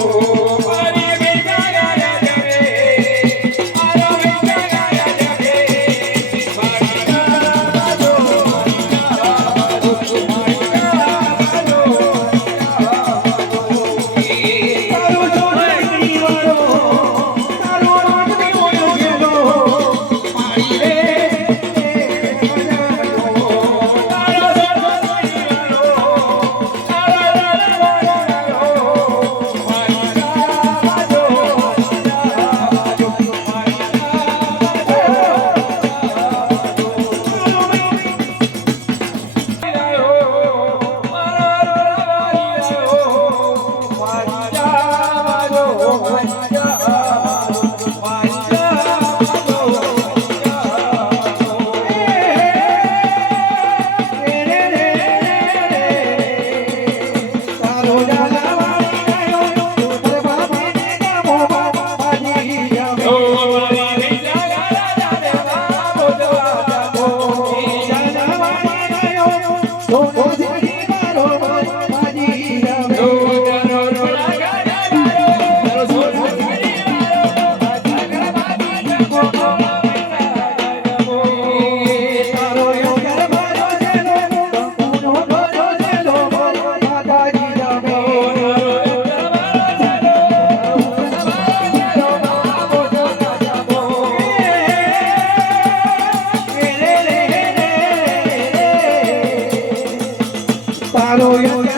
Oh. oh, oh. I don't yo ya